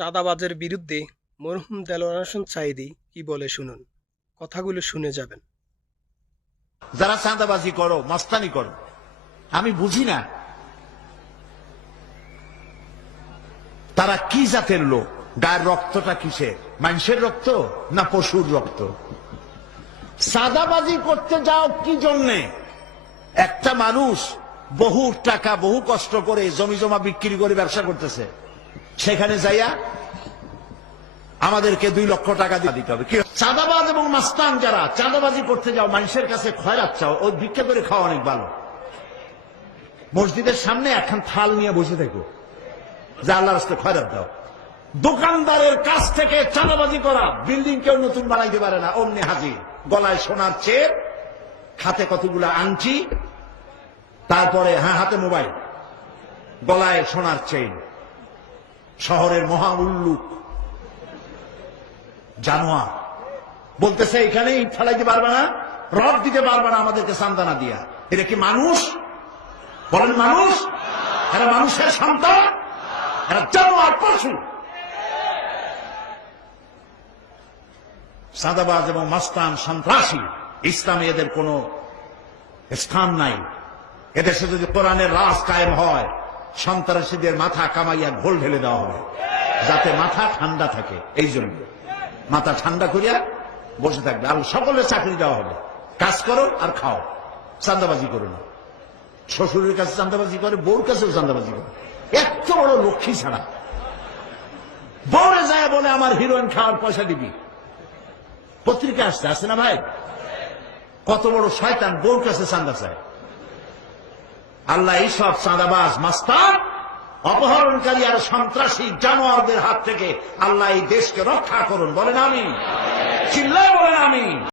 চাঁদাবাজের বিরুদ্ধে মরহুম দেলোয়ার হোসেন সাঈদী কি বলে শুনুন, কথাগুলো শুনে যাবেন। যারা চাঁদাবাজি করো, মস্তানি করো, আমি বুঝি না তারা কি জাতের লোক। গায়ের রক্তটা কিসের? মানুষের রক্ত না পশুর রক্ত? চাঁদাবাজি করতে যাও কি জন্যে? একটা মানুষ বহু টাকা বহু কষ্ট করে জমি জমা বিক্রি করে ব্যবসা করতেছে, সেখানে যাইয়া আমাদেরকে 2 লক্ষ টাকা দিতে হবে। চাঁদাবাজ এবং মাস্তান যারা চাঁদাবাজি করতে যাও, মানুষের কাছে খয়রাত চাও, ওই ভিক্ষা করে খাওয়া অনেক ভালো। মসজিদের সামনে একখান থাল নিয়ে বসে থাকো, যা আল্লাহর রাস্তায় খয়রাত দাও। দোকানদারের কাছ থেকে চাঁদাবাজি করা, বিল্ডিং কেউ নতুন বানাইতে পারে না, অমনি হাজির। গলায় সোনার চেন, হাতে কতগুলা আংটি, তারপরে হাতে মোবাইল, গলায় সোনার চেন। শহরের মহা উল্লুক জানোয়ার বলতেছে এখানে ইট ফেলাইতে পারবে না, রড দিতে পারবে না আমাদেরকে সান্ত্বনা দিয়া। এটা কি মানুষ? বলেন মানুষ? এরা মানুষের সন্তান? এরা জানোয়ার, পশু। চাঁদাবাজ এবং মাস্তান, সন্ত্রাসী, ইসলামে এদের কোনো স্থান নাই। এদেশে যদি কোরআনের রাজ কায়েম হয়, সন্ত্রাসীদের মাথা কামাইয়া ঘোল ঢেলে দেওয়া হবে, যাতে মাথা ঠান্ডা থাকে। এই জন্য মাথা ঠান্ডা করিয়া বসে থাকবে। আর সকলের চাকরি দেওয়া হবে, কাজ করো আর খাও, চাঁদাবাজি করো না। শ্বশুরের কাছে চাঁদাবাজি করে, বউর কাছেও চাঁদাবাজি করে। এত বড় লক্ষ্মী ছাড়া বউরে যায় বলে আমার হিরোইন খাওয়ার পয়সা দিবি। পত্রিকা আসছে না ভাই? কত বড় শয়তান, বউর কাছে চাঁদা চায়। আল্লাহ এইসব চাঁদাবাজ, মাস্তান, অপহরণকারী আর সন্ত্রাসী জানোয়ারদের হাত থেকে আল্লাহ এই দেশকে রক্ষা করুন। বলেন আমিন। চিল্লায় বলেন আমিন।